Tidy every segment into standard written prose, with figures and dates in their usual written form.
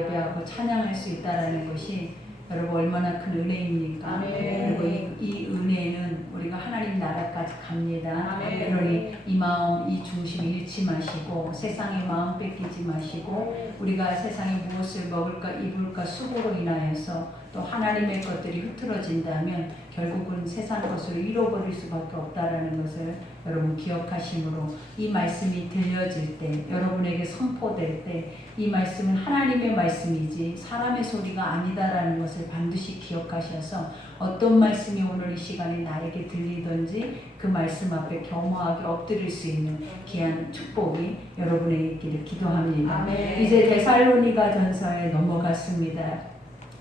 예배하고 찬양할 수 있다라는 것이 여러분 얼마나 큰 은혜입니까? 아멘. 그리고 이 은혜는 우리가 하나님 나라까지 갑니다. 아멘. 그러니 이 마음, 이 중심 잃지 마시고 세상의 마음 뺏기지 마시고 우리가 세상에 무엇을 먹을까 입을까 수고로 인하여서 또 하나님의 것들이 흐트러진다면 결국은 세상 것으로 잃어버릴 수밖에 없다라는 것을 여러분 기억하심으로 이 말씀이 들려질 때 여러분에게 선포될 때 이 말씀은 하나님의 말씀이지 사람의 소리가 아니다라는 것을 반드시 기억하셔서 어떤 말씀이 오늘 이 시간에 나에게 들리든지 그 말씀 앞에 겸허하게 엎드릴 수 있는 귀한 축복이 여러분에게 있기를 기도합니다. 아멘. 이제 데살로니가 전서에 넘어갔습니다.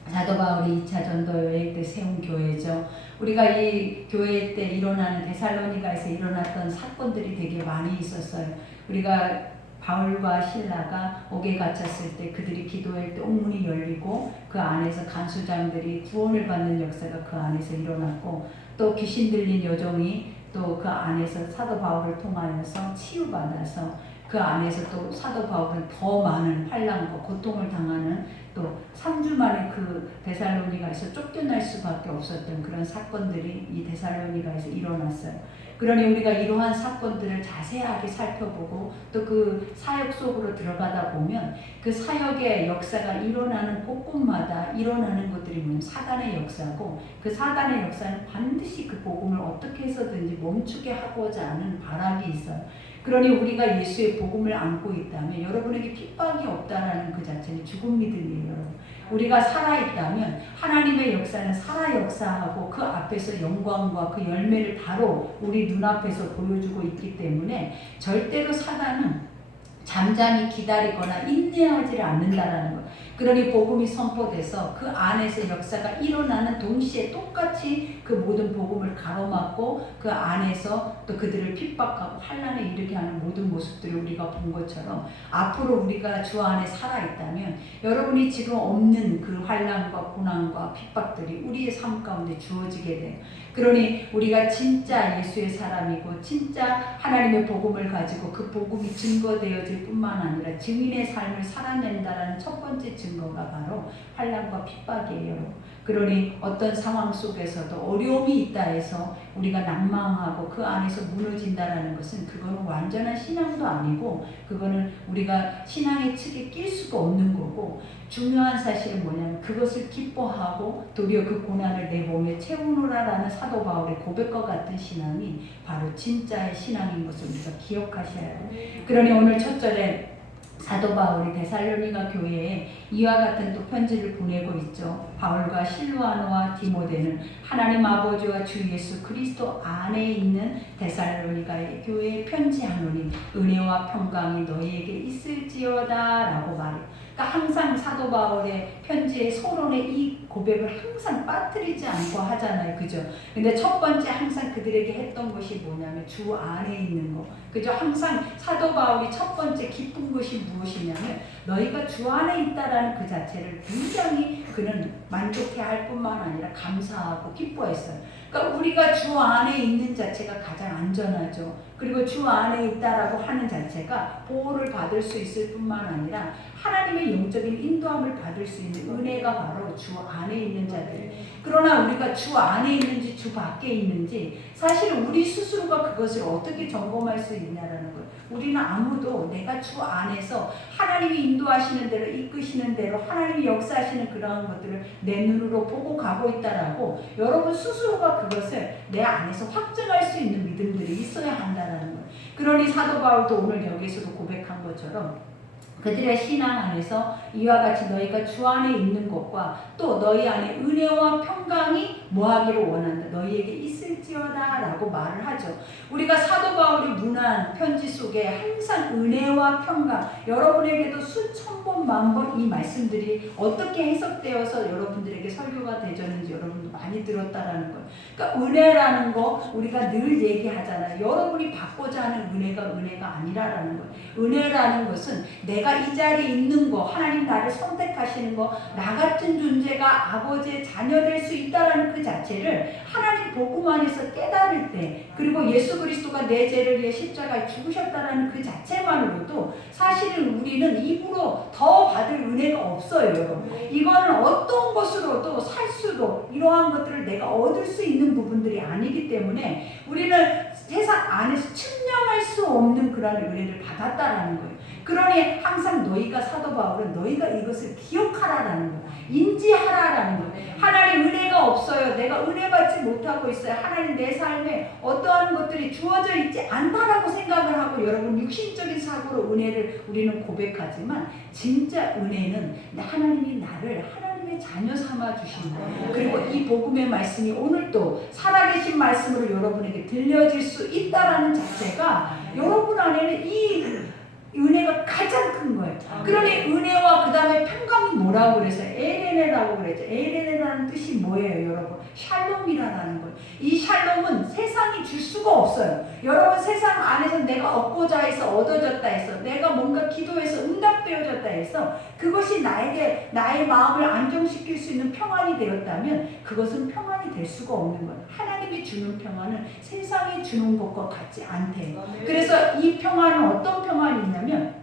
사도 바울이 2차 전도 여행 때 세운 교회죠. 우리가 이 교회 때 일어나는 데살로니가에서 일어났던 사건들이 되게 많이 있었어요. 우리가 바울과 실라가 옥에 갇혔을 때 그들이 기도할 때 옥문이 열리고 그 안에서 간수장들이 구원을 받는 역사가 그 안에서 일어났고 또 귀신 들린 여종이 또 그 안에서 사도 바울을 통하여서 치유받아서 그 안에서 또 사도 바울은 더 많은 환난과 고통을 당하는 또 3주 만에 그 데살로니가에서 쫓겨날 수밖에 없었던 그런 사건들이 이 데살로니가에서 일어났어요. 그러니 우리가 이러한 사건들을 자세하게 살펴보고 또 그 사역 속으로 들어가다 보면 그 사역의 역사가 일어나는 곳곳마다 일어나는 것들이 뭐냐면 사단의 역사고 그 사단의 역사는 반드시 그 복음을 어떻게 해서든지 멈추게 하고자 하는 바람이 있어요. 그러니 우리가 예수의 복음을 안고 있다면 여러분에게 핍박이 없다라는 그 자체는 죽은 믿음이에요. 여러분. 우리가 살아있다면 하나님의 역사는 살아 역사하고 그 앞에서 영광과 그 열매를 바로 우리 눈앞에서 보여주고 있기 때문에 절대로 사단은 잠잠히 기다리거나 인내하지 않는다라는 것. 그러니 복음이 선포돼서 그 안에서 역사가 일어나는 동시에 똑같이 그 모든 복음을 가로막고 그 안에서 또 그들을 핍박하고 환난에 이르게 하는 모든 모습들을 우리가 본 것처럼 앞으로 우리가 주 안에 살아있다면 여러분이 지금 없는 그 환난과 고난과 핍박들이 우리의 삶 가운데 주어지게 돼요. 그러니 우리가 진짜 예수의 사람이고 진짜 하나님의 복음을 가지고 그 복음이 증거되어질 뿐만 아니라 증인의 삶을 살아낸다라는 첫 번째 증거가 바로 환난과 핍박이에요. 그러니 어떤 상황 속에서도 어려움이 있다 해서 우리가 낭망하고 그 안에서 무너진다라는 것은 그거는 완전한 신앙도 아니고 그거는 우리가 신앙의 측에 낄 수가 없는 거고 중요한 사실은 뭐냐면 그것을 기뻐하고 도리어 그 고난을 내 몸에 채우노라라는 사도 바울의 고백과 같은 신앙이 바로 진짜의 신앙인 것을 우리가 기억하셔야 해요. 그러니 오늘 첫 절에 사도 바울이 데살로니가 교회에 이와 같은 또 편지를 보내고 있죠. 바울과 실루아노와 디모데는 하나님 아버지와 주 예수 그리스도 안에 있는 데살로니가의 교회에 편지하노니 은혜와 평강이 너희에게 있을지어다 라고 말해요. 그러니까 항상 사도 바울의 편지의 서론에 이 고백을 항상 빠뜨리지 않고 하잖아요. 그죠? 근데 첫 번째 항상 그들에게 했던 것이 뭐냐면 주 안에 있는 거. 그죠? 항상 사도 바울이 첫 번째 기쁜 것이 무엇이냐면 너희가 주 안에 있다라는 그 자체를 굉장히 그는 만족해 할 뿐만 아니라 감사하고 기뻐했어요. 그러니까 우리가 주 안에 있는 자체가 가장 안전하죠. 그리고 주 안에 있다라고 하는 자체가 보호를 받을 수 있을 뿐만 아니라 하나님의 영적인 인도함을 받을 수 있는 은혜가 바로 주 안에 있는 자들. 그러나 우리가 주 안에 있는지 주 밖에 있는지 사실 우리 스스로가 그것을 어떻게 점검할 수 있냐라는 거예요. 우리는 아무도 내가 주 안에서 하나님이 인도하시는 대로 이끄시는 대로 하나님이 역사하시는 그러한 것들을 내 눈으로 보고 가고 있다라고 여러분 스스로가 그것을 내 안에서 확증할 수 있는 믿음들이 있어야 한다라는 거예요. 그러니 사도 바울도 오늘 여기서도 고백한 것처럼 그들의 신앙 안에서 이와 같이 너희가 주 안에 있는 것과 또 너희 안에 은혜와 평강이 뭐하기를 원한다. 너희에게 있을지어다 라고 말을 하죠. 우리가 사도 바울이 문한 편지 속에 항상 은혜와 평강 여러분에게도 수천 번 만 번 이 말씀들이 어떻게 해석되어서 여러분들에게 설교가 되졌는지 여러분도 많이 들었다라는 거예요. 그러니까 은혜라는 거 우리가 늘 얘기하잖아요. 여러분이 받고자 하는 은혜가 아니라라는 거예요. 은혜라는 것은 내가 내가 이 자리에 있는 거, 하나님 나를 선택하시는 거, 나 같은 존재가 아버지의 자녀 될 수 있다라는 그 자체를 하나님 복음 안에서 깨달을 때, 그리고 예수 그리스도가 내 죄를 위해 십자가에 죽으셨다라는 그 자체만으로도 사실은 우리는 입으로 더 받을 은혜가 없어요, 여러분. 이거는 어떤 것으로도 살 수도, 이러한 것들을 내가 얻을 수 있는 부분들이 아니기 때문에 우리는 세상 안에서 측량할 수 없는 그런 은혜를 받았다라는 거예요. 그러니 항상 너희가, 사도 바울은 너희가 이것을 기억하라라는 거예요. 인지하라라는 거예요. 하나님 은혜가 없어요. 내가 은혜 받지 못하고 있어요. 하나님 내 삶에 어떠한 것들이 주어져 있지 않다라고 생각을 하고 여러분 육신적인 사고로 은혜를 우리는 고백하지만 진짜 은혜는 하나님이 나를 하나님의 자녀 삼아 주신 거예요. 그리고 이 복음의 말씀이 오늘 또 살아계신 말씀으로 여러분에게 들려질 수 있다라는 자체가 여러분 안에는 이 은혜가 가장 큰 거예요. 그러니 은혜와 그 다음에 평강이 뭐라고 그래서 에레네라고 그랬죠. 에레네라는 뜻이 뭐예요, 여러분? 샬롬이라는 거예요. 이 샬롬은 세상이 줄 수가 없어요. 여러분 세상 안에서 내가 얻고자 해서 얻어졌다 해서, 내가 뭔가 기도해서 응답되어졌다 해서 그것이 나에게 나의 마음을 안정시킬 수 있는 평안이 되었다면 그것은 평안이 될 수가 없는 거예요. 하나님이 주는 평안은 세상이 주는 것과 같지 않대요. 그래서 이 평안은 어떤 평안이 있냐면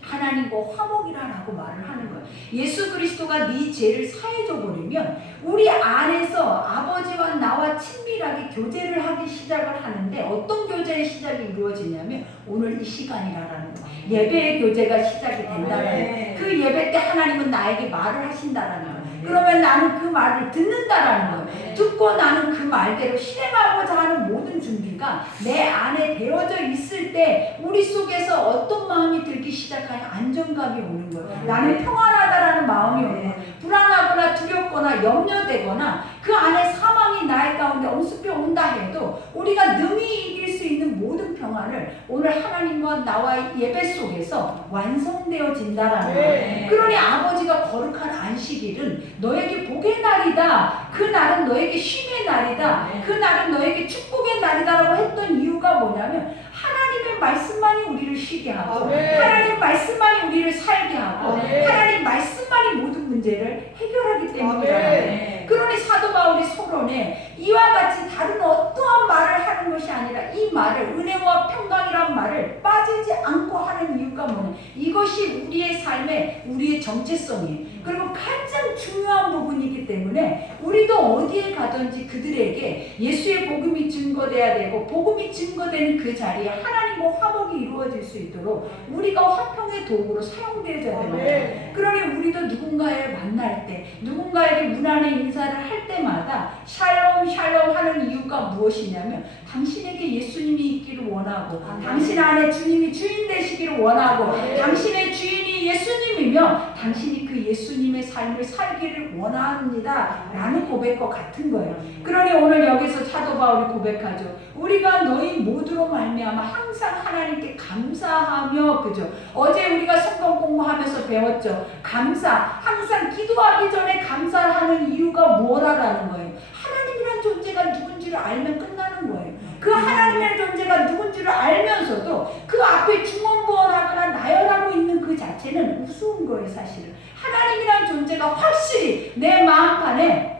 하나님과 화목이라고 말을 하는 거예요. 예수 그리스도가 네 죄를 사해줘 버리면 우리 안에서 아버지와 나와 친밀하게 교제를 하기 시작을 하는데, 어떤 교제의 시작이 이루어지냐면 오늘 이 시간이라는 거예요. 예배의 교제가 시작이 된다는 거예요. 그 예배 때 하나님은 나에게 말을 하신다라는 거예요. 그러면 나는 그 말을 듣는다라는 거예요. 듣고 나는 그 말대로 실행하고자 하는 모든 준비가 내 안에 되어져 있을 때 우리 속에서 어떤 마음이 들기 시작하냐? 안정감이 오는 거예요. 나는 평안하다라는 마음이 오는 거예요. 불안하거나 두렵거나 염려되거나 그 안에 사망이 나의 가운데 엄습해 온다 해도 우리가 능히 이길 수 있는 모든 평안을 오늘 하나님과 나와의 예배 속에서 완성되어진다라는 거예요. 그러니 아버지가 거룩한 안식일은 너에게 복의 날이다. 그 날은 너에게 쉼의 날이다. 그 날은 너에게 축복의 날이다라고 했던 이유가 뭐냐면 하나님의 말씀만이 우리를 쉬게 하고, 하나님 말씀만이 우리를 살게 하고, 하나님 말씀만이 모든 문제를 해결하기 때문이다. 그러니 사도 바울이 서론에 이와 같이 다른 어떠한 말을 하는 것이 아니라 이 말을, 은혜와 평강이란 말을 빠지지 않고 하는 이유가 뭐냐? 이것이 우리의 삶의 우리의 정체성이에요. 그리고 가장 중요한 부분이기 때문에 우리도 어디에 가든지 그들에게 예수의 복음이 증거돼야 되고, 복음이 증거되는 그 자리에 하나님과 화목이 이루어질 수 있도록 우리가 화평의 도구로 사용되어야 됩니다. 그러니 우리도 누군가를 만날 때, 누군가에게 무난의 인사를 할 때마다 샬롬 샬롬 하는 이유가 무엇이냐면 당신에게 예수님이 있기를 원하고, 당신 안에 주님이 주인 되시기를 원하고, 당신의 주인이 예수님이며 당신이 그 예수님의 삶을 살기를 원합니다 라는 고백과 같은 거예요. 그러니 오늘 여기서 사도 바울이 고백하죠. 우리가 너희 모두로 말미암아 항상 하나님께 감사하며, 그죠? 어제 우리가 성경 공부하면서 배웠죠. 감사, 항상 기도하기 전에 감사하는 이유가 뭐라라는 거예요. 하나님이란 존재가 누군지를 알면 끝나는 거예요. 그 하나님의 존재가 누군지를 알면서도 그 앞에 중언부언하거나 나열하고 있는 그 자체는 우스운 거예요, 사실은. 하나님이란 존재가 확실히 내 마음판에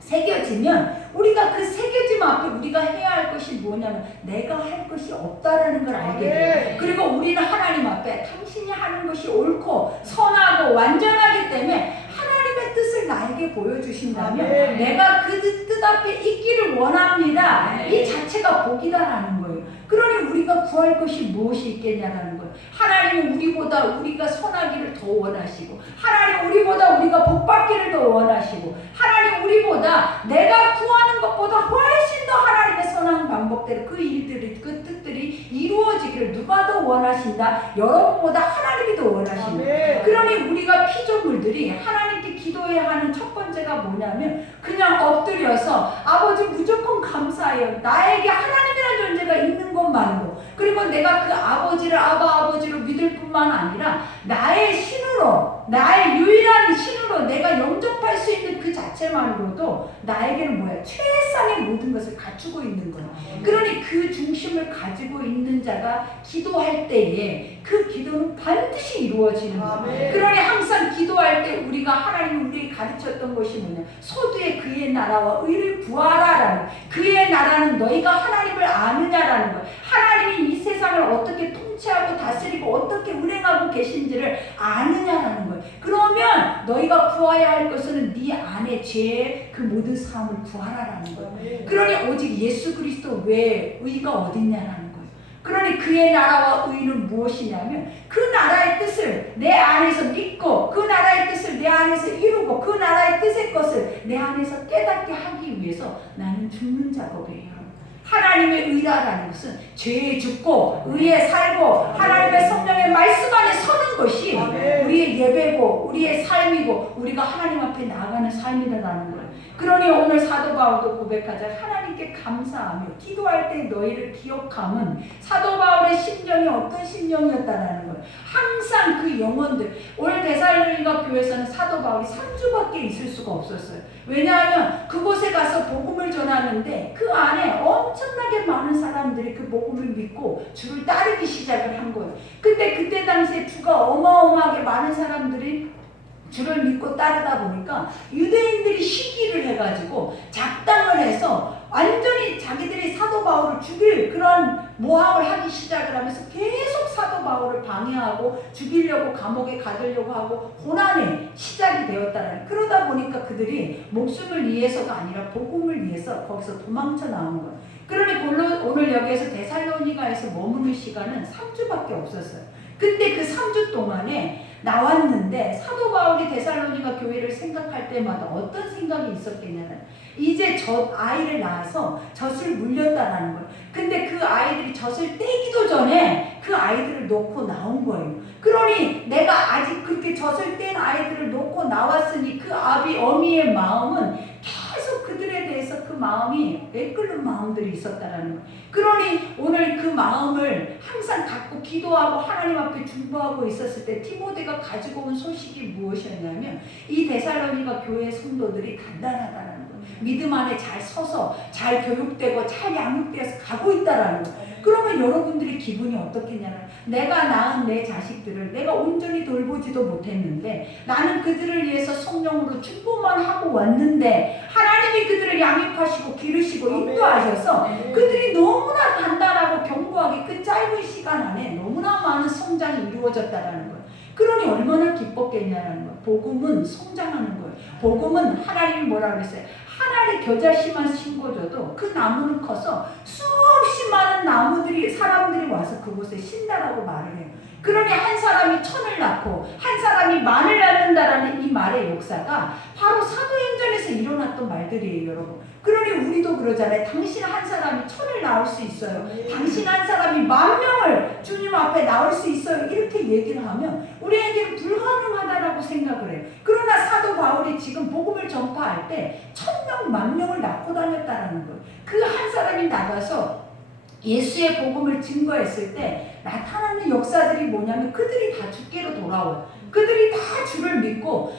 새겨지면 우리가 그 새겨짐 앞에 우리가 해야 할 것이 뭐냐면 내가 할 것이 없다라는 걸 알게 돼요. 그리고 우리는 하나님 앞에 당신이 하는 것이 옳고 선하고 완전하기 때문에 하나님의 뜻을 나에게 보여주신다면 내가 그 뜻 앞에 있기를 원합니다. 이 자체가 복이다라는 거예요. 그러니 우리가 구할 것이 무엇이 있겠냐라는 거예요. 하나님은 우리보다 우리가 선하기를 더 원하시고, 하나님 우리보다 우리가 복받기를 더 원하시고, 하나님 우리보다 내가 구하는 것보다 훨씬 더 하나님의 선한 방법대로 그 일들이, 그 뜻들이 이루어지기를 누가 더 원하신다? 여러분보다 하나님이 더 원하신다. 그러니 우리가 피조물들이 하나님께 기도해야 하는 첫 번째가 뭐냐면 그냥 엎드려서 아버지 무조건 감사해요. 나에게 하나님이라는 존재 아버지가 있는 것만으로, 그리고 내가 그 아버지를 아버지로 믿을 뿐만 아니라 나의 신으로, 나의 유일한 신으로 내가 영접할 수 있는 그 자체만으로도 나에게는 뭐야? 최상의 모든 것을 갖추고 있는 거야. 그러니 그 중심을 가지고 있는 자가 기도할 때에 그 기도는 반드시 이루어지는 거야. 그러니 항상 기도할 때 우리가 하나님이 우리에게 가르쳤던 것이 뭐냐? 소두에 그의 나라와 의를 구하라라는, 그의 나라는 너희가 하나님을 아느냐라는 거야. 하나님이 이 세상을 어떻게 통치하고 다스리고 어떻게 운행하고 계신지를 아느냐라는 거야. 그러면 너희가 구해야 할 것은 네 안에 죄의 그 모든 사함을 구하라라는 거야. 그러니 오직 예수 그리스도 외에 의가 어딨냐라는 거야. 그러니 그의 나라와 의는 무엇이냐면 그 나라의 뜻을 내 안에서 믿고 그 나라의 뜻을 내 안에서 이루고 그 나라의 뜻의 것을 내 안에서 깨닫게 하기 위해서 나는 죽는 작업이에요. 하나님의 의라는 것은 죄에 죽고 의에 살고 하나님의 성령의 말씀 안에 서는 것이 우리의 예배고 우리의 삶이고 우리가 하나님 앞에 나아가는 삶이라는 거예요. 그러니 오늘 사도 바울도 고백하자. 하나님께 감사하며 기도할 때 너희를 기억함은 사도 바울의 심정이 어떤 심정이었다라는 거예요. 항상 그 영혼들, 오늘 데살로니가 교회에서는 사도 바울이 3주밖에 있을 수가 없었어요. 왜냐하면 그곳에 가서 복음을 전하는데 그 안에 엄청나게 많은 사람들이 그 복음을 믿고 주를 따르기 시작을 한 거예요. 근데 그때 당시에 주가 어마어마하게 많은 사람들이 주를 믿고 따르다 보니까 유대인들이 시기를 해가지고 작당을 해서 완전히 자기들이 사도 바울을 죽일 그런 모함을 하기 시작을 하면서 계속 사도 바울을 방해하고 죽이려고 감옥에 가두려고 하고 고난의 시작이 되었다는, 그러다 보니까 그들이 목숨을 위해서가 아니라 복음을 위해서 거기서 도망쳐 나온 거예요. 그러니 오늘 여기에서 데살로니가에서 머무는 시간은 3주밖에 없었어요. 근데 그 3주 동안에 나왔는데 사도 바울이 데살로니가 교회를 생각할 때마다 어떤 생각이 있었겠냐면 이제 젖 아이를 낳아서 젖을 물렸다라는 거예요. 근데 그 아이들이 젖을 떼기도 전에 그 아이들을 놓고 나온 거예요. 그러니 내가 아직 그렇게 젖을 뗀 아이들을 놓고 나왔으니 그 어미의 마음은 계속 그들에 대해서 그 마음이 애끓는 마음들이 있었다라는 거예요. 그러니 오늘 그 마음을 항상 갖고 기도하고 하나님 앞에 중보하고 있었을 때 디모데가 가지고 온 소식이 무엇이었냐면 이 데살로니가 교회 성도들이 단단하다라는 거예요. 믿음 안에 잘 서서 잘 교육되고 잘 양육되어서 가고 있다라는 거예요. 그러면 여러분들의 기분이 어떻겠냐면 내가 낳은 내 자식들을 내가 온전히 돌보지도 못했는데 나는 그들을 위해서 성령으로 중보만 하고 왔는데 하나님이 그들을 양육하시고 기르시고 인도하셔서 그들이 너무나 단단하고 견고하게 그 짧은 시간 안에 너무나 많은 성장이 이루어졌다라는 거예요. 그러니 얼마나 기뻤겠냐는 거예요. 복음은 성장하는 거예요. 복음은 하나님이 뭐라 그랬어요? 하나의 겨자씨만 심고줘도 그 나무는 커서 수없이 많은 나무들이 사람들이 와서 그곳에 신다라고 말을 해요. 그러니 한 사람이 천을 낳고 한 사람이 만을 낳는다라는 이 말의 역사가 바로 사도행전에서 일어났던 말들이에요, 여러분. 그러니 우리도 그러잖아요. 당신 한 사람이 천을 낳을 수 있어요. 당신 한 사람이 10,000명을 주님 앞에 낳을 수 있어요. 이렇게 얘기를 하면 우리에게는 불가능하다라고 생각을 해요. 그러나 사도 바울이 지금 복음을 전파할 때 1,000명, 10,000명을 낳고 다녔다라는 거예요. 그 한 사람이 나가서 예수의 복음을 증거했을 때 나타나는 역사들이 뭐냐면 그들이 다 주께로 돌아와요. 그들이 다 주를 믿고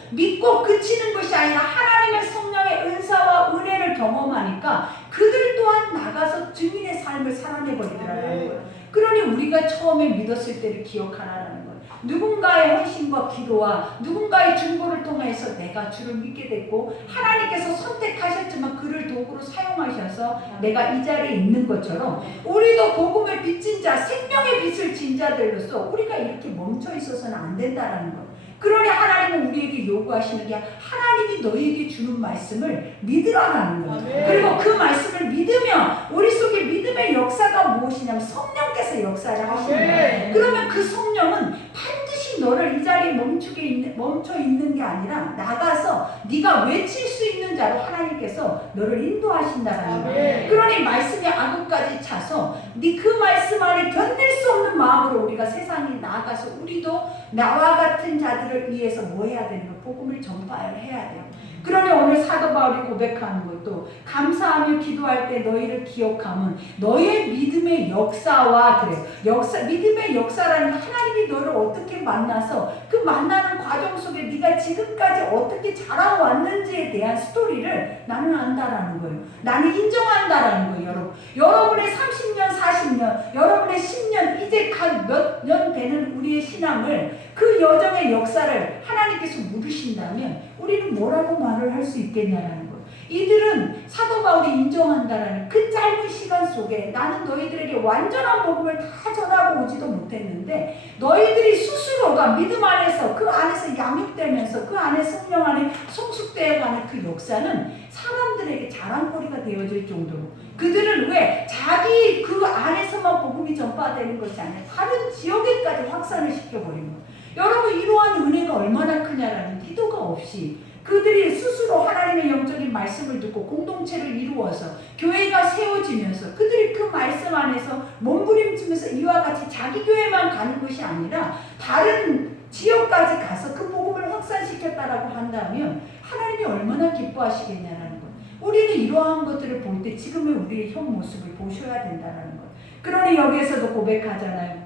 그치는 것이 아니라 하나님의 성령의 은사와 은혜를 경험하니까 그들 또한 나가서 증인의 삶을 살아내버리더라는 거예요. 그러니 우리가 처음에 믿었을 때를 기억하라는 거예요. 누군가의 헌신과 기도와 누군가의 중보를 통해서 내가 주를 믿게 됐고 하나님께서 선택하셨지만 그를 도구로 사용하셔서 내가 이 자리에 있는 것처럼 우리도 복음을 빚진 자, 생명의 빛을 진 자들로서 우리가 이렇게 멈춰 있어서는 안 된다라는 거예요. 그러니 하나님은 우리에게 요구하시는 게 하나님이 너희에게 주는 말씀을 믿으라는 거예요. 그리고 그 말씀을 믿으면 우리 속에 믿음의 역사가 무엇이냐면 성령께서 역사를 하시는 거예요. 그러면 그 성령은 반드시 너를 이 자리에 멈춰 있는 게 아니라 나가서 네가 외칠 수 있는 운전자로 하나님께서 너를 인도하신다는 거예요. 그러니 말씀이 악으까지 차서 그 말씀 안에 견딜 수 없는 마음으로 우리가 세상에 나아가서 우리도 나와 같은 자들을 위해서 뭐 해야 되는 거? 복음을 전파해야 돼요. 그러니 오늘 사도 바울이 고백하는 것도 감사하며 기도할 때 너희를 기억하면 너의 믿음의 역사와 그래요. 믿음의 역사라는 건 하나님이 너를 어떻게 만나서 그 만나는 과정 속에 네가 지금까지 어떻게 자라왔는지에 대한 스토리를 나는 안다라는 거예요. 나는 인정한다라는 거예요. 여러분. 여러분의 30년, 40년, 여러분의 10년 이제 각 몇 년 되는 우리의 신앙을 그 여정의 역사를 하나님께서 물으신다면 우리는 뭐라고 말을 할 수 있겠냐라는 거예요. 이들은 사도 바울이 인정한다라는 그 짧은 시간 속에 나는 너희들에게 완전한 복음을 다 전하고 오지도 못했는데 너희들이 스스로가 믿음 안에서 그 안에서 양육되면서 그 안에 성령 안에 성숙되어가는 그 역사는 사람들에게 자랑거리가 되어질 정도로 그들은 왜 자기 그 안에서만 복음이 전파되는 것이 아니라 다른 지역에까지 확산을 시켜버린 거예요. 여러분 이러한 은혜가 얼마나 크냐라는 기도가 없이 그들이 스스로 하나님의 영적인 말씀을 듣고 공동체를 이루어서 교회가 세워지면서 그들이 그 말씀 안에서 몸부림치면서 이와 같이 자기 교회만 가는 것이 아니라 다른 지역까지 가서 그 복음을 확산시켰다라고 한다면 하나님이 얼마나 기뻐하시겠냐라는 거예요. 우리는 이러한 것들을 볼 때 지금의 우리의 현 모습을 보셔야 된다는 거예요. 그러니 여기에서도 고백하잖아요.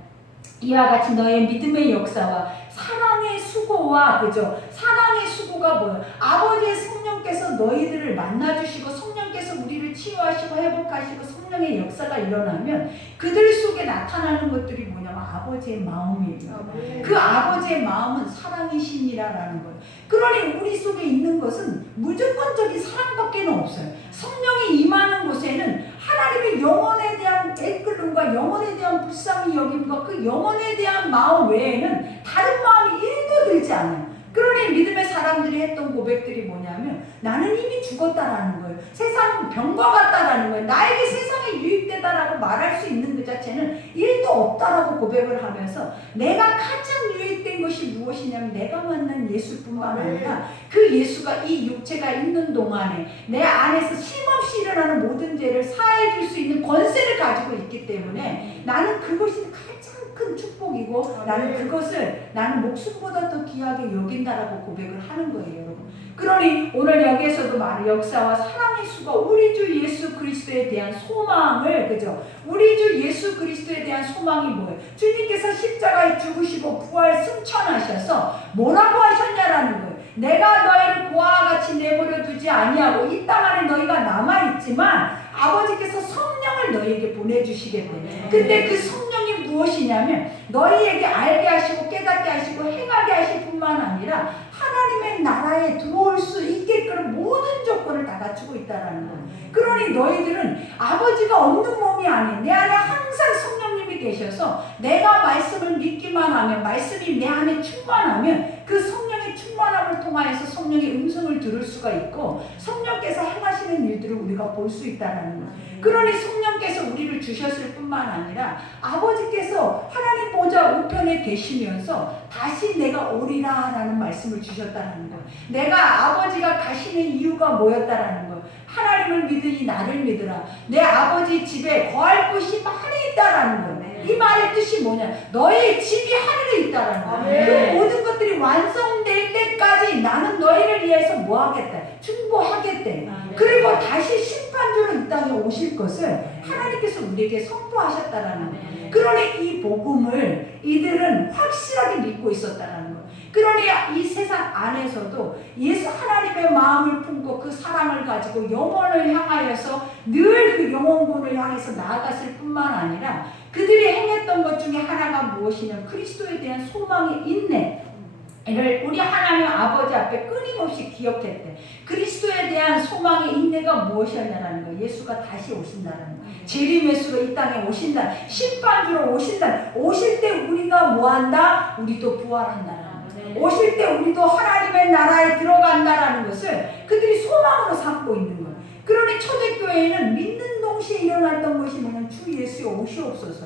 이와 같이 너의 믿음의 역사와 사랑의 수고와 그죠? 사랑의 수고가 뭐예요? 아버지의 성령께서 너희들을 만나주시고 성령께서 우리를 치유하시고 회복하시고 성령의 역사가 일어나면 그들 속에 나타나는 것들이 뭐냐면 아버지의 마음이에요. 그 아버지의 마음은 사랑이시니라라는 거예요. 그러니 우리 속에 있는 것은 무조건적인 사랑밖에 없어요. 성령이 임하는 곳에는 하나님의 영혼에 대한 애끓음과 영혼에 대한 불쌍히 여김과 그 영혼에 대한 마음 외에는 다른 마음이 1도 들지 않아요. 그러니 믿음의 사람들이 했던 고백들이 뭐냐면 나는 이미 죽었다라는 거예요. 세상은 병과 같다라는 거예요. 나에게 세상에 유입되다라고 말할 수 있는 그 자체는 1도 없다라고 고백을 하면서 내가 가장 유입된 것이 무엇이냐면 내가 만난 예수뿐만 아니라 그 예수가 이 육체가 있는 동안에 내 안에서 쉼없이 일어나는 모든 죄를 사해 줄 수 있는 권세를 가지고 있기 때문에 나는 그것이 가장 큰 축복이고 나는 그것을 나는 목숨보다 더 귀하게 여긴다라고 고백을 하는 거예요, 여러분. 그러니 오늘 여기에서도 말을 역사와 사랑의 수가 우리 주 예수 그리스도에 대한 소망을 그죠? 우리 주 예수 그리스도에 대한 소망이 뭐예요? 주님께서 십자가에 죽으시고 부활 승천하셔서 뭐라고 하셨냐라는 거예요. 내가 너희를 고아와 같이 내버려 두지 아니하고 이 땅 안에 너희가 남아있지만 아버지께서 성령을 너희에게 보내주시겠대. 근데 그 성령이 무엇이냐면 너희에게 알게 하시고 깨닫게 하시고 행하게 하실 뿐만 아니라 하나님의 나라에 들어올 수 있게끔 모든 조건을 다 갖추고 있다라는 거예요. 그러니 너희들은 아버지가 없는 몸이 아닌 내 안에 항상 성령님이 계셔서 내가 말씀을 믿기만 하면 말씀이 내 안에 충만하면 그 성령의 충만함을 통하여서 성령의 음성을 들을 수가 있고 성령께서 행하시는 일들을 우리가 볼 수 있다는 거예요. 그러니 성령께서 우리를 주셨을 뿐만 아니라 아버지께서 하나님 보좌 우편에 계시면서 다시 내가 오리라 라는 말씀을 주셨다는 거예요. 내가 아버지가 가시는 이유가 뭐였다라는 거예요. 하나님을 믿으니 나를 믿으라. 내 아버지 집에 거할 곳이 많이 있다라는 거예요. 이 말의 뜻이 뭐냐? 너의 집이 하늘에 있다라는 거예요. 그 모든 것들이 완성될 때까지 나는 너희를 위해서 뭐 하겠다? 중보하겠대. 그리고 다시 심판주로 이 땅에 오실 것을 하나님께서 우리에게 선포하셨다라는 거예요. 그러니 이 복음을 이들은 확실하게 믿고 있었다라는 거예요. 그러니 이 세상 안에서도 예수 하나님의 마음을 품고 그 사랑을 가지고 영혼을 향하여서 늘 그 영혼군을 향해서 나아갔을 뿐만 아니라 그들이 행했던 것 중에 하나가 무엇이냐면 그리스도에 대한 소망의 인내를 우리 하나님 아버지 앞에 끊임없이 기억했대. 그리스도에 대한 소망의 인내가 무엇이었냐라는 거예요. 예수가 다시 오신다는 거예요. 재림의수로 이 땅에 오신다. 심판주로 오신다. 오실 때 우리가 뭐한다? 우리도 부활한다는 거예요. 오실 때 우리도 하나님의 나라에 들어간다라는 것을 그들이 소망으로 삼고 있는 거예요. 그러니 초대교회에는 믿는 동시에 일어났던 것이 뭐냐면 주 예수의 오시옵소서.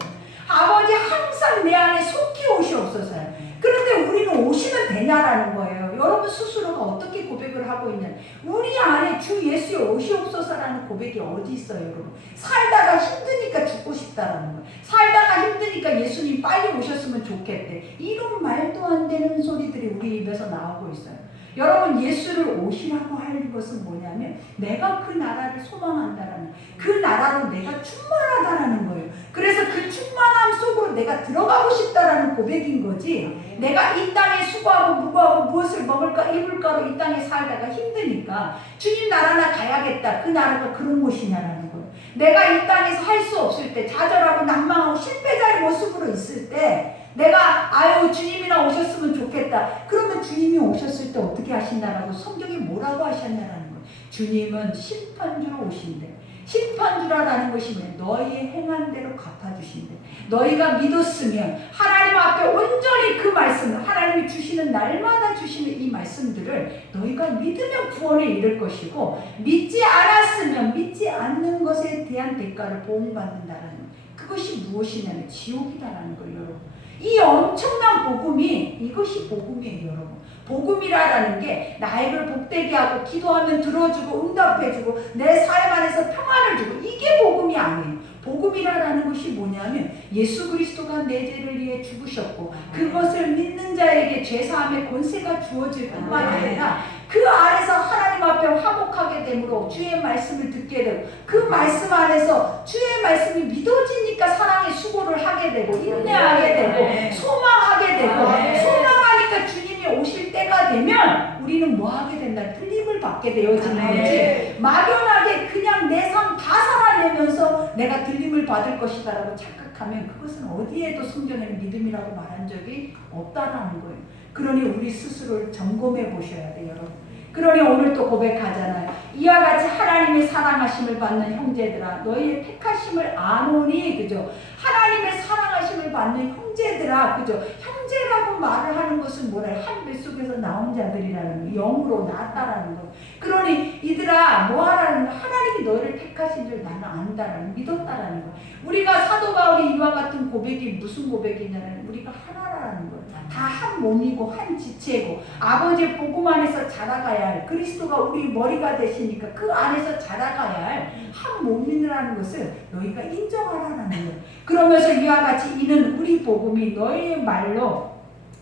아버지 항상 내 안에 속히 오시옵소서. 그런데 우리는 오시면 되냐라는 거예요. 여러분 스스로가 어떻게 고백을 하고 있냐. 우리 안에 주 예수의 오시옵소서라는 고백이 어디 있어요, 여러분? 살다가 힘드니까 죽고 싶다라는 거예요. 살다가 힘드니까 예수님 빨리 오셨으면 좋겠대. 이런 말도 안 되는 소리들이 우리 입에서 나오고 있어요. 여러분, 예수를 오시라고 하는 것은 뭐냐면 내가 그 나라를 소망한다라는, 그 나라로 내가 충만하다라는 거예요. 그래서 그 충만함 속으로 내가 들어가고 싶다라는 고백인 거지, 내가 이 땅에 수고하고 무고하고 무엇을 먹을까 입을까로 이 땅에 살다가 힘드니까 주님 나라나 가야겠다, 그 나라가 그런 곳이냐라는 거예요. 내가 이 땅에서 할 수 없을 때, 좌절하고 난망하고 실패자의 모습으로 있을 때 내가 아유 주님이나 오셨으면 좋겠다. 그러면 주님이 오셨을 때 어떻게 하신다라고 성경이 뭐라고 하셨냐라는 거예요. 주님은 심판주로 오신대. 심판주라는 것이 뭐예요? 너희의 행한 대로 갚아주신대. 너희가 믿었으면 하나님 앞에 온전히 그 말씀, 하나님이 주시는 날마다 주시는 이 말씀들을 너희가 믿으면 구원에 이를 것이고, 믿지 않았으면 믿지 않는 것에 대한 대가를 보응받는다라는 거예요. 그것이 무엇이냐면 지옥이다라는 거예요, 여러분. 이 엄청난 복음이, 이것이 복음이에요, 여러분. 복음이라는 게 나에게 복되게 하고 기도하면 들어주고 응답해주고 내 삶 안에서 평안을 주고, 이게 복음이 아니에요. 복음이라는 것이 뭐냐면 예수 그리스도가 내 죄를 위해 죽으셨고 그것을 믿는 자에게 죄사함의 권세가 주어질 뿐만 아니라 그 안에서 하나님 앞에 화목하게 되므로 주의 말씀을 듣게 되고, 그 말씀 안에서 주의 말씀이 믿어지니까 사랑의 수고를 하게 되고 인내하게 되고 소망하게 되고, 소망하니까 주님이 오실 때가 되면 우리는 뭐 하게 된다? 들림을 받게 되어지는 거지. 막연하게 그냥 내 삶 다 살아내면서 내가 들림을 받을 것이다 라고 착각하면 그것은 어디에도 성경에는 믿음이라고 말한 적이 없다라는 거예요. 그러니 우리 스스로를 점검해 보셔야 돼요, 여러분. 그러니 오늘 또 고백하잖아요. 이와 같이 하나님의 사랑하심을 받는 형제들아, 너희의 택하심을 아노니, 그죠? 하나님의 사랑하심을 받는 형제들아, 그죠? 형제라고 말을 하는 것은 뭐래요? 한 뱃속에서 나온 자들이라는 거, 영으로 낳았다라는 거. 그러니 이들아 뭐 하라는 거? 하나님이 너를 택하신 줄 나는 안다라는, 믿었다라는 거. 우리가 사도 바울이 이와 같은 고백이 무슨 고백이냐면 우리가 하나라는 거예요. 다 한 몸이고 한 지체고 아버지의 복음 안에서 자라가야 할, 그리스도가 우리 머리가 되시니까 그 안에서 자라가야 할 한 몸이라는 것을 너희가 인정하라는 거예요. 그러면서 이와 같이 이는 우리 복음이 너희의 말로,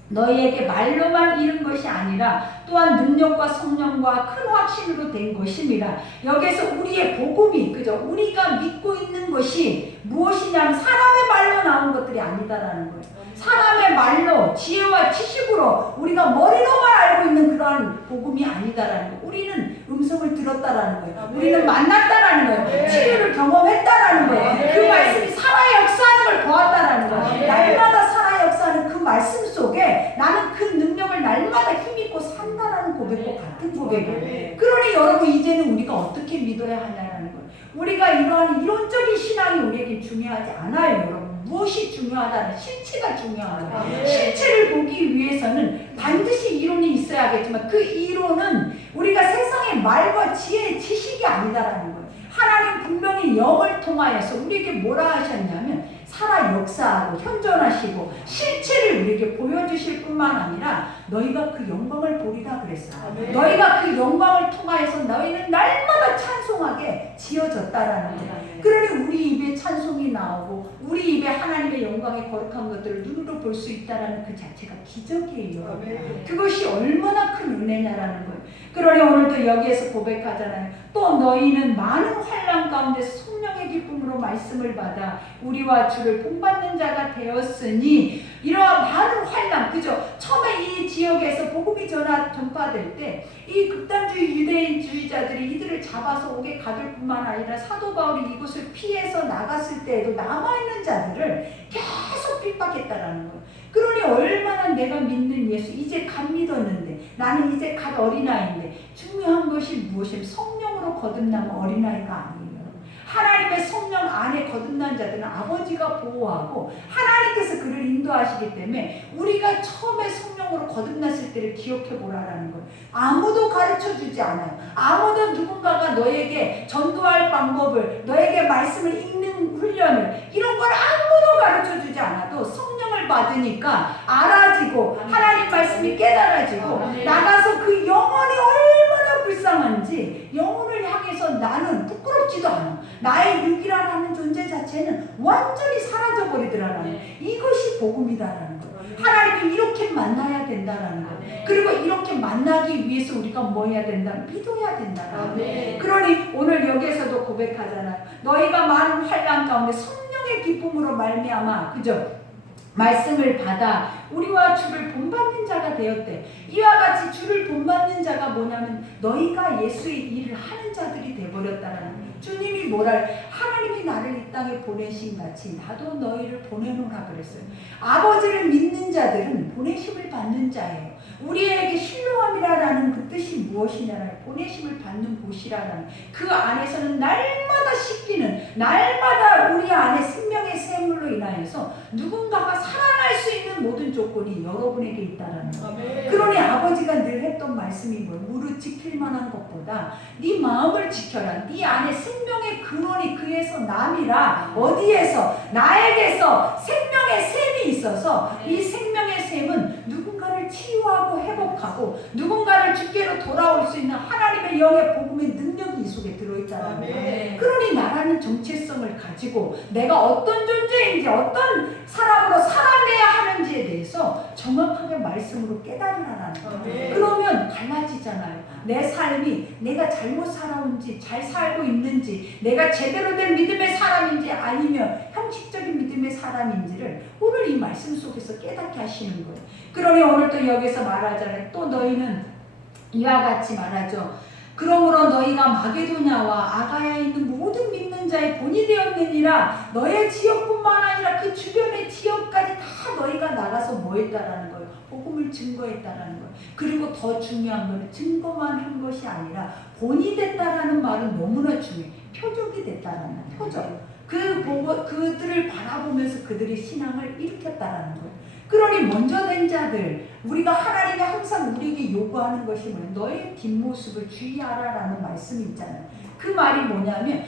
너희에게 말로만 이른 것이 아니라 또한 능력과 성령과 큰 확신으로 된 것입니다. 여기서 우리의 복음이, 그죠? 우리가 믿고 있는 것이 무엇이냐면 사람의 말로 나온 것들이 아니다라는 거예요. 사람의 말로 지혜와 지식으로 우리가 머리로만 알고 있는 그러한 복음이 아니다라는 거예요. 우리는 음성을 들었다라는 거예요. 우리는 만났다라는 거예요. 치유를 경험했다라는 거예요. 그 말씀이 살아 역사하는 걸 보았다라는 거예요. 날마다 살아 역사하는 그 말씀 속에 나는 그 능력을 날마다 힘입고 산다라는 고백과 같은 고백이에요. 그러니 여러분, 이제는 우리가 어떻게 믿어야 하냐라는 거예요. 우리가 이러한 이론적인 신앙이 우리에게 중요하지 않아요, 여러분. 무엇이 중요하다는, 실체가 중요하다. 실체를 보기 위해서는 반드시 이론이 있어야겠지만 그 이론은 우리가 세상의 말과 지혜의 지식이 아니다라는 거예요. 하나님 분명히 영을 통하여서 우리에게 뭐라 하셨냐면 살아 역사하고 현존하시고 실체를 우리에게 보여주실 뿐만 아니라 너희가 그 영광을 보리라 그랬어요. 너희가 그 영광을 통하여서 너희는 날마다 찬송하게 지어졌다라는 거예요. 그러니 우리 입에 찬송이 나오고 우리 입에 하나님의 영광의 거룩한 것들을 눈으로 볼 수 있다는 그 자체가 기적이에요. 그것이 얼마나 큰 은혜냐라는 거예요. 그러니 오늘도 여기에서 고백하잖아요. 또 너희는 많은 환난 가운데서 성령의 기쁨으로 말씀을 받아 우리와 주를 본받는 자가 되었으니, 이러한 많은 환난, 그죠? 처음에 이 지역에서 복음이 전파될 때 이 극단주의 유대인주의자들이 이들을 잡아서 옥에 가둘 뿐만 아니라 사도 바울이 이곳을 피해서 나갔을 때에도 남아있는 자들을 계속 핍박했다라는 거예요. 그러니 얼마나 내가 믿는 예수, 이제 갓 믿었는데, 나는 이제 갓 어린아이인데, 중요한 것이 무엇이냐면 성령으로 거듭나면 어린아이가 아니에요. 하나님의 성령 안에 거듭난 자들은 아버지가 보호하고 하나님께서 그를 인도하시기 때문에 우리가 처음에 성령으로 거듭났을 때를 기억해 보라라는 거예요. 아무도 가르쳐 주지 않아요. 아무도 누군가가 너에게 전도할 방법을, 너에게 말씀을 읽는 훈련을, 이런 걸 아무도 가르쳐 주지 않아도 성령 성령을 받으니까 알아지고 하나님 말씀이 깨달아지고 나가서 그 영혼이 얼마나 불쌍한지 영혼을 향해서 나는 부끄럽지도 않아. 나의 육이라는 존재 자체는 완전히 사라져버리더라라는 이것이 복음이다라는 거. 하나님을 이렇게 만나야 된다라는 거. 그리고 이렇게 만나기 위해서 우리가 뭐 해야 된다? 믿어야 된다라는 거. 그러니 오늘 여기에서도 고백하잖아요. 너희가 많은 환난 가운데 성령의 기쁨으로 말미암아, 그죠? 말씀을 받아 우리와 주를 본받는 자가 되었대. 이와 같이 주를 본받는 자가 뭐냐면 너희가 예수의 일을 하는 자들이 되어버렸다라는 거예요. 주님이 뭐라 하나님이 나를 이 땅에 보내신 같이 나도 너희를 보내노라 그랬어요. 아버지를 믿는 자들은 보내심을 받는 자예요. 우리에게 신령함이라는 그 뜻이 무엇이냐면 보내심을 받는 곳이라는 그 안에서는 날마다 씻기는 날마다 우리 안에 생명의 샘물로 인하여서 누군가가 살아날 수 있는 모든 조건이 여러분에게 있다라는 거예요. 그러니 아버지가 늘 했던 말씀이 뭐예요? 무릇 지킬 만한 것보다 네 마음을 지켜라. 네 안에 생명의 근원이 그에서 남이라. 어디에서? 나에게서 생명의 샘이 있어서 이 생명의 샘은 누군가를 치유하고 회복하고 누군가를 주께로 돌아올 수 있는 하나님의 영의 복음의 능력이 이 속에 들어있다는 거예요. 그러니 나라는 정체성을 가지고 내가 어떤 존재인지 어떤 사람으로 살아내야 하는지에 대해서 정확하게 말씀으로 깨달으라는 거예요. 그러면 달라지잖아요. 내 삶이 내가 잘못 살아온지 잘 살고 있는지 내가 제대로 된 믿음의 사람인지 아니면 형식적인 믿음의 사람인지를 오늘 이 말씀 속에서 깨닫게 하시는 거예요. 그러니 오늘 또 여기서 말하잖아요. 또 너희는 이와 같이 말하죠. 그러므로 너희가 마게도냐와 아가야에 있는 모든 믿는 자의 본이 되었느니라. 너의 지역뿐만 아니라 그 주변의 지역까지 다 너희가 나가서 뭐 했다라는 거예요. 복음을 증거했다라는 거예요. 그리고 더 중요한 건 증거만 한 것이 아니라 본이 됐다라는 말은 너무나 중요해요. 표적이 됐다라는 표적. 그들을 바라보면서 그들의 신앙을 일으켰다라는 거예요. 그러니 먼저 된 자들, 우리가 하나님이 항상 우리에게 요구하는 것이 뭐예요? 너의 뒷모습을 주의하라라는 말씀이 있잖아요. 그 말이 뭐냐면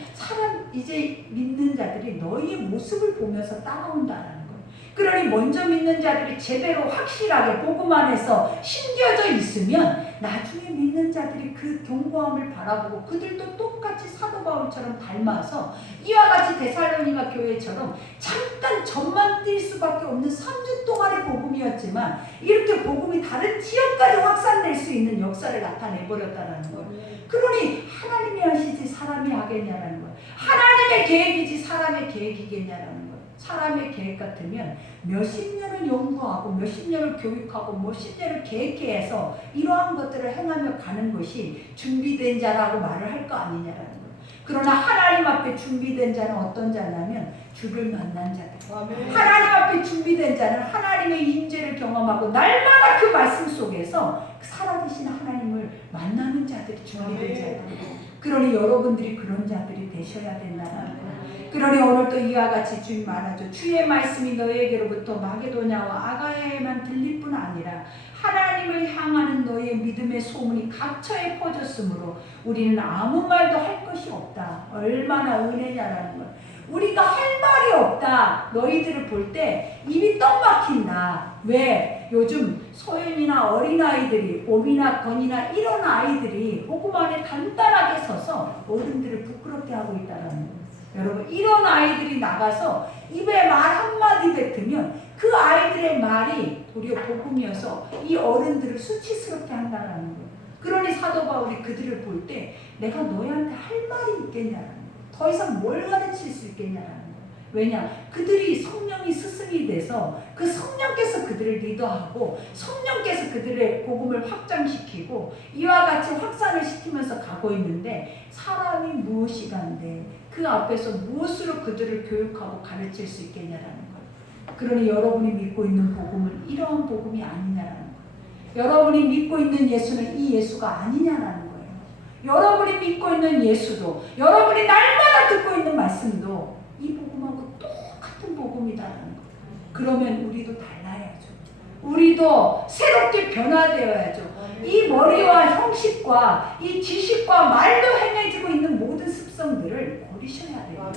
이제 믿는 자들이 너의 모습을 보면서 따라온다라는 거예요. 그러니 먼저 믿는 자들이 제대로 확실하게 복음 안에서 심겨져 있으면 나중에 믿는 자들이 그 견고함을 바라보고 그들도 똑같이 사도 바울처럼 닮아서 이와 같이 데살로니가 교회처럼 잠깐 점만 뛸 수밖에 없는 3주 동안의 복음이었지만 이렇게 복음이 다른 지역까지 확산될 수 있는 역사를 나타내버렸다는 거예요. 그러니 하나님이 하시지 사람이 하겠냐라는 거예요. 하나님의 계획이지 사람의 계획이겠냐라는 거예요. 사람의 계획 같으면 몇십 년을 연구하고 몇십 년을 교육하고 몇십 년을 계획해서 이러한 것들을 행하며 가는 것이 준비된 자라고 말을 할 거 아니냐라는 거예요. 그러나 하나님 앞에 준비된 자는 어떤 자냐면 주를 만난 자들. 하나님 앞에 준비된 자는 하나님의 임재를 경험하고 날마다 그 말씀 속에서 살아계신 하나님을 만나는 자들이 준비된 자들이고 그러니 여러분들이 그런 자들이 되셔야 된다는 거예요. 그러니 오늘 또 이와 같이 주님 말하죠. 주의 말씀이 너희에게로부터 마게도냐와 아가야에만 들릴 뿐 아니라 하나님을 향하는 너희의 믿음의 소문이 각처에 퍼졌으므로 우리는 아무 말도 할 것이 없다. 얼마나 은혜냐라는 거예요. 우리가 할 말이 없다. 너희들을 볼 때 입이 떡 막힌다. 왜? 요즘 소년이나 어린아이들이 봄이나 건이나 이런 아이들이 복음 안에 단단하게 서서 어른들을 부끄럽게 하고 있다는 거예요. 여러분 이런 아이들이 나가서 입에 말 한마디 뱉으면 그 아이들의 말이 도리어 복음이어서 이 어른들을 수치스럽게 한다는 거예요. 그러니 사도 바울이 그들을 볼 때 내가 너희한테 할 말이 있겠냐라는 거예요. 더 이상 뭘 가르칠 수 있겠냐라는 거예요. 왜냐? 그들이 성령이 스승이 돼서 그 성령께서 그들을 리더하고 성령께서 그들의 복음을 확장시키고 이와 같이 확산을 시키면서 가고 있는데 사람이 무엇이간데 그 앞에서 무엇으로 그들을 교육하고 가르칠 수 있겠냐라는 거예요. 그러니 여러분이 믿고 있는 복음은 이러한 복음이 아니냐라는 거예요. 여러분이 믿고 있는 예수는 이 예수가 아니냐라는 거예요. 여러분이 믿고 있는 예수도 여러분이 날마다 듣고 있는 말씀도 이 복음하고 똑같은 복음이다라는 거예요. 그러면 우리도 달라야죠. 우리도 새롭게 변화되어야죠. 이 머리와 형식과 이 지식과 말로 행해지고 있는 모든 습성들을 버리셔야 돼요.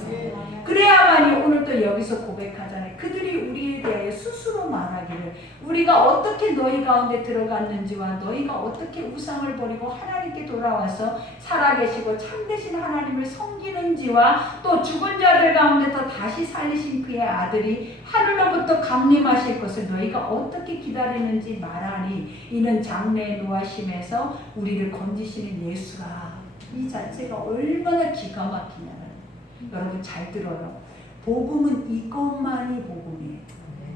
그래야만이 오늘 또 여기서 고백하잖아요. 그들이 우리에 대하여 스스로 말하기를 우리가 어떻게 너희 가운데 들어갔는지와 너희가 어떻게 우상을 버리고 하나님께 돌아와서 살아계시고 참되신 하나님을 섬기는지와 또 죽은 자들 가운데서 다시 살리신 그의 아들이 하늘로부터 강림하실 것을 너희가 어떻게 기다리는지 말하니 이는 장래의 노하심에서 우리를 건지시는 예수라. 이 자체가 얼마나 기가 막히냐는. 여러분 잘 들어요. 복음은 이것만이 복음이에요.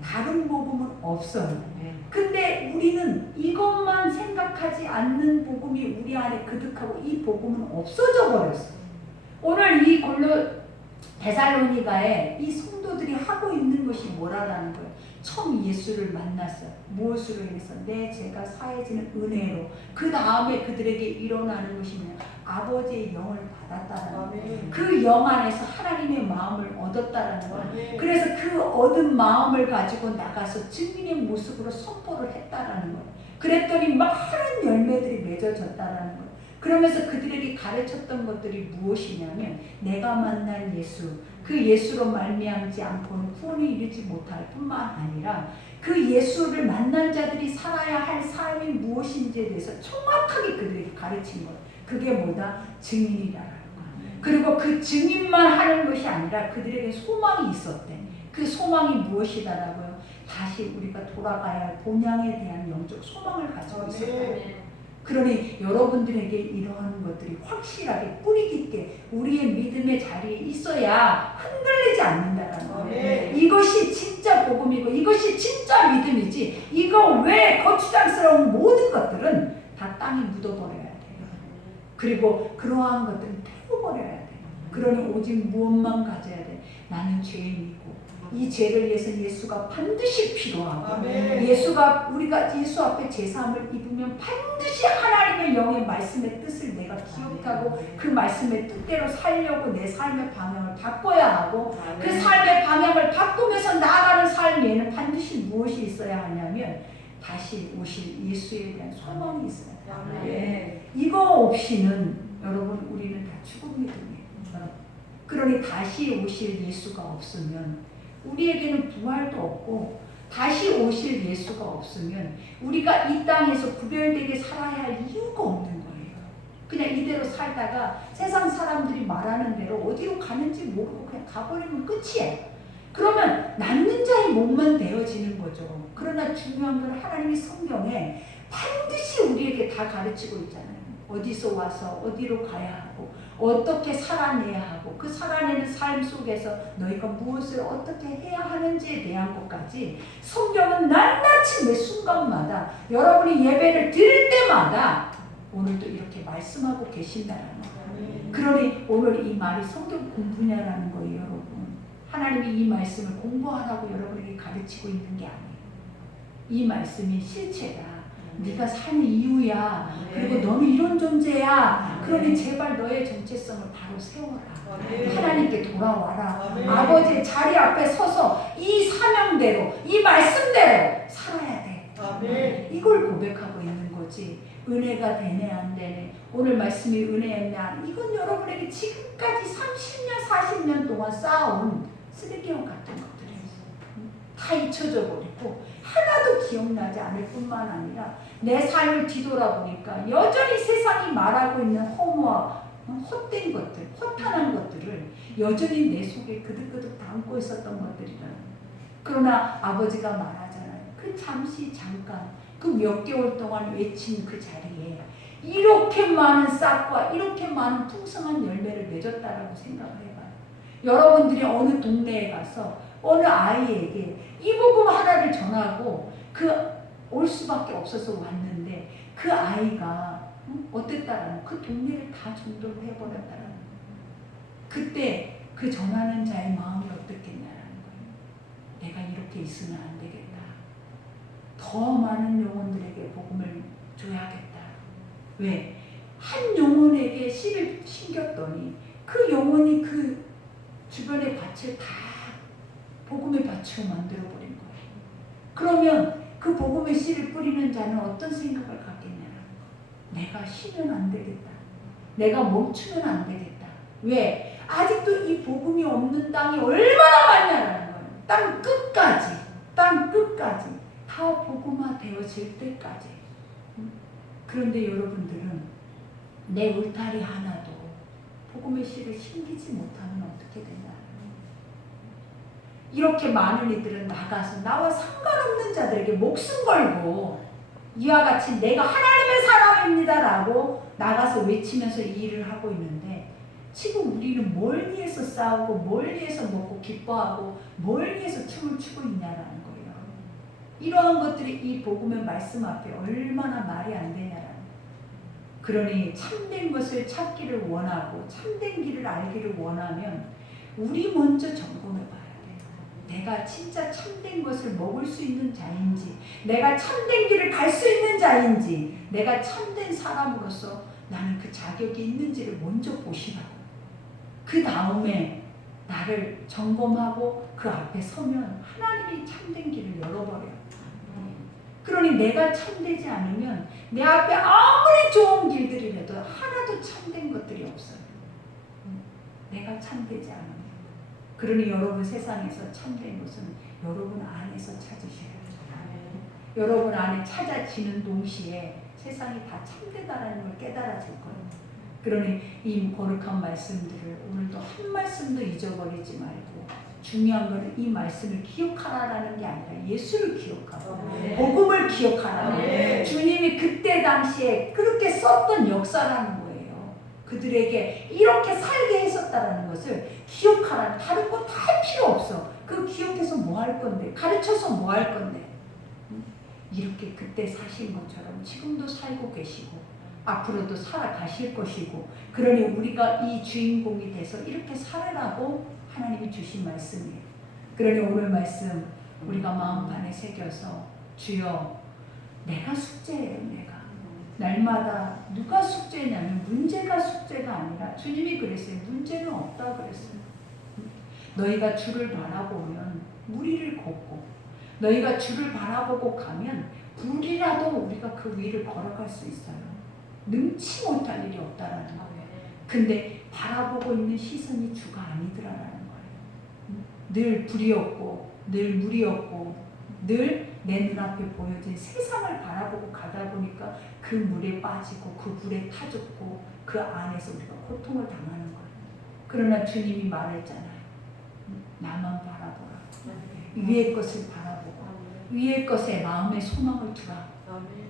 다른 복음은 없어요. 근데 우리는 이것만 생각하지 않는 복음이 우리 안에 그득하고 이 복음은 없어져 버렸어요. 오늘 이 데살로니가에 이 성도들이 하고 있는 것이 뭐라는 거예요. 처음 예수를 만났어요. 무엇으로 인해서? 내 죄가 사해지는 은혜로. 그 다음에 그들에게 일어나는 것이 뭐냐? 아버지의 영을 받았다는 거예요. 그 영 안에서 하나님의 마음을 얻었다는 거예요. 그래서 그 얻은 마음을 가지고 나가서 증인의 모습으로 선포를 했다는 거예요. 그랬더니 많은 열매들이 맺어졌다는 거예요. 그러면서 그들에게 가르쳤던 것들이 무엇이냐면 내가 만난 예수, 그 예수로 말미암지 않고는 구원에 이르지 못할 뿐만 아니라 그 예수를 만난 자들이 살아야 할 삶이 무엇인지에 대해서 정확하게 그들에게 가르친 거예요. 그게 뭐다? 증인이라는 거예요. 그리고 그 증인만 하는 것이 아니라 그들에게 소망이 있었대. 그 소망이 무엇이다라고요? 다시 우리가 돌아가야 할 본향에 대한 영적 소망을 가지고 있었다. 그러니 여러분들에게 이러한 것들이 확실하게 뿌리 깊게 우리의 믿음의 자리에 있어야 흔들리지 않는다는 거예요. 이것이 진짜 복음이고 이것이 진짜 믿음이지 이거 왜 거추장스러운 모든 것들은 다 땅에 묻어버려야 돼요. 그리고 그러한 것들은 태워버려야 돼요. 그러니 오직 무엇만 가져야 돼? 나는 죄인이고 이 죄를 위해서 예수가 반드시 필요하고 예수가 우리가 예수 앞에 제사함을 입으면 반드시 하나님의 영의 말씀의 뜻을 내가 기억하고 그 말씀의 뜻대로 살려고 내 삶의 방향을 바꿔야 하고 그 삶의 방향을 바꾸면서 나아가는 삶에는 반드시 무엇이 있어야 하냐면 다시 오실 예수에 대한 소망이 있어야 돼요. 이거 없이는 여러분 우리는 다 죽은 믿음이에요. 그러니 다시 오실 예수가 없으면 우리에게는 부활도 없고 다시 오실 예수가 없으면 우리가 이 땅에서 구별되게 살아야 할 이유가 없는 거예요. 그냥 이대로 살다가 세상 사람들이 말하는 대로 어디로 가는지 모르고 그냥 가버리면 끝이에요. 그러면 낫는 자의 몸만 되어지는 거죠. 그러나 중요한 건 하나님이 성경에 반드시 우리에게 다 가르치고 있잖아요. 어디서 와서 어디로 가야 하고 어떻게 살아내야 하고 그 살아내는 삶 속에서 너희가 무엇을 어떻게 해야 하는지에 대한 것까지 성경은 낱낱이 매 순간마다 여러분이 예배를 드릴 때마다 오늘도 이렇게 말씀하고 계신다는 거예요. 그러니 오늘 이 말이 성경 공부냐라는 거예요. 여러분 하나님이 이 말씀을 공부하라고 여러분에게 가르치고 있는 게 아니에요. 이 말씀이 실체다. 네가 사는 이유야. 그리고 너는 이런 존재야. 그러니 제발 너의 정체성을 바로 세워라. 하나님께 돌아와라. 아버지의 자리 앞에 서서 이 사명대로 이 말씀대로 살아야 돼. 이걸 고백하고 있는 거지. 은혜가 되네 안 되네. 오늘 말씀이 은혜였네. 이건 여러분에게 지금까지 30년 40년 동안 쌓아온 쓰레기형 같은 것들이에요. 다 잊혀져 버리고 하나도 기억나지 않을 뿐만 아니라 내 삶을 뒤돌아보니까 여전히 세상이 말하고 있는 허무와 헛된 것들, 허탄한 것들을 여전히 내 속에 그득그득 담고 있었던 것들이라는. 그러나 아버지가 말하잖아요. 그 잠시 잠깐 그 몇 개월 동안 외친 그 자리에 이렇게 많은 싹과 이렇게 많은 풍성한 열매를 맺었다라고 생각을 해봐요. 여러분들이 어느 동네에 가서 어느 아이에게 이 복음 하나를 전하고 올 수밖에 없어서 왔는데 그 아이가 어땠다라는 그 동네를 다 전도를 해버렸다라는 거예요. 그때 그 전하는 자의 마음이 어떻겠냐라는 거예요. 내가 이렇게 있으면 안 되겠다. 더 많은 영혼들에게 복음을 줘야겠다. 왜? 한 영혼에게 씨를 심겼더니 그 영혼이 그 주변의 밭을 다 복음의 밭으로 만들어버린 거예요. 그러면 그 복음의 씨를 뿌리는 자는 어떤 생각을 갖겠냐는 거. 내가 쉬면 안 되겠다. 내가 멈추면 안 되겠다. 왜? 아직도 이 복음이 없는 땅이 얼마나 많냐라는 거예요. 땅 끝까지 다 복음화 되어질 때까지. 그런데 여러분들은 내 울타리 하나도 복음의 씨를 심기지 못하면 어떻게 되냐. 이렇게 많은 이들은 나가서 나와 상관없는 자들에게 목숨 걸고 이와 같이 내가 하나님의 사람입니다라고 나가서 외치면서 이 일을 하고 있는데, 지금 우리는 뭘 위해서 싸우고 뭘 위해서 먹고 기뻐하고 뭘 위해서 춤을 추고 있냐라는 거예요. 이러한 것들이 이 복음의 말씀 앞에 얼마나 말이 안 되냐라는 거예요. 그러니 참된 것을 찾기를 원하고 참된 길을 알기를 원하면 우리 먼저 점검해 봐야 돼요. 내가 진짜 참된 것을 먹을 수 있는 자인지, 내가 참된 길을 갈 수 있는 자인지, 내가 참된 사람으로서 나는 그 자격이 있는지를 먼저 보시라고. 그 다음에 나를 점검하고 그 앞에 서면 하나님이 참된 길을 열어버려요. 그러니 내가 참되지 않으면 내 앞에 아무리 좋은 길들이라도 하나도 참된 것들이 없어요. 내가 참되지 않으면. 그러니 여러분 세상에서 참된 것은 여러분 안에서 찾으셔야 돼요. 여러분 안에 찾아지는 동시에 세상이 다 참되다라는 걸 깨달아질 거예요. 그러니 이 거룩한 말씀들을 오늘도 한 말씀도 잊어버리지 말고, 중요한 것은 이 말씀을 기억하라라는 게 아니라 예수를 기억하고 복음을 기억하라는, 주님이 그때 당시에 그렇게 썼던 역사라는 거예요. 그들에게 이렇게 살게 했었다라는 것을 기억하라는, 다른 거 다 할 필요 없어. 그 기억해서 뭐 할 건데, 가르쳐서 뭐 할 건데. 이렇게 그때 사신 것처럼 지금도 살고 계시고 앞으로도 살아가실 것이고, 그러니 우리가 이 주인공이 돼서 이렇게 살아라고 하나님이 주신 말씀이에요. 그러니 오늘 말씀 우리가 마음판에 새겨서, 주여 내가 숙제예요. 내가 날마다 누가 숙제냐면 문제가 숙제가 아니라, 주님이 그랬어요. 문제는 없다 그랬어요. 너희가 주를 바라보면 무리를 걷고, 너희가 주를 바라보고 가면 불이라도 우리가 그 위를 걸어갈 수 있어요. 능치 못할 일이 없다라는 거예요. 근데 바라보고 있는 시선이 주가 아니더라라는 거예요. 늘 불이었고 늘 물이었고 늘 내 눈앞에 보여진 세상을 바라보고 가다 보니까 그 물에 빠지고 그 불에 타 죽고 그 안에서 우리가 고통을 당하는 거예요. 그러나 주님이 말했잖아요. 나만 바라보라. 위의 것을 바라보고 위의 것에 마음의 소망을 두라.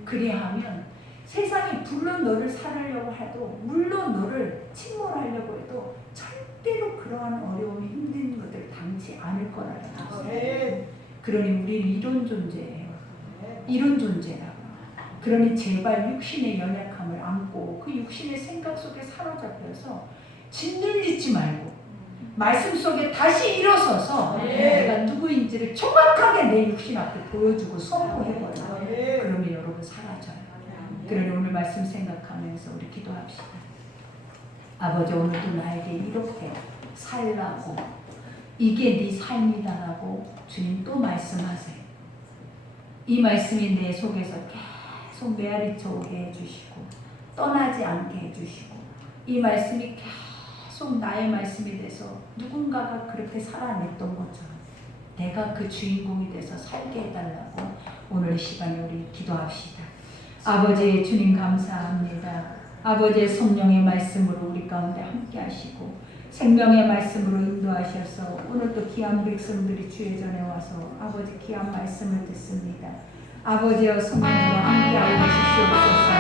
그리하면 세상이 물론 너를 살으려고 해도, 물론 너를 침몰하려고 해도 절대로 그러한 어려움이 힘든 것들 당치 않을 거라는 거예요. 그러니 우리는 이런 존재예요. 이런 존재라고. 그러니 제발 육신의 연약함을 안고 그 육신의 생각 속에 사로잡혀서 짓눌리지 말고 말씀 속에 다시 일어서서 내가 누구인지를 정확하게 내 육신 앞에 보여주고 선포해버려요. 그러면 여러분 사라져요. 그러니 오늘 말씀 생각하면서 우리 기도합시다. 아버지, 오늘도 나에게 이렇게 살라고, 이게 네 삶이다라고 주님 또 말씀하세요. 이 말씀이 내 속에서 계속 메아리쳐 오게 해주시고 떠나지 않게 해주시고, 이 말씀이 계속 나의 말씀이 돼서 누군가가 그렇게 살아냈던 것처럼 내가 그 주인공이 돼서 살게 해달라고 오늘 이 시간에 우리 기도합시다. 아버지, 주님 감사합니다. 아버지의 성령의 말씀으로 우리 가운데 함께 하시고 생명의 말씀으로 인도하셔서 오늘도 귀한 백성들이 주의 전에 와서 아버지 귀한 말씀을 듣습니다. 아버지여 성령으로 함께 하여 주시옵소서.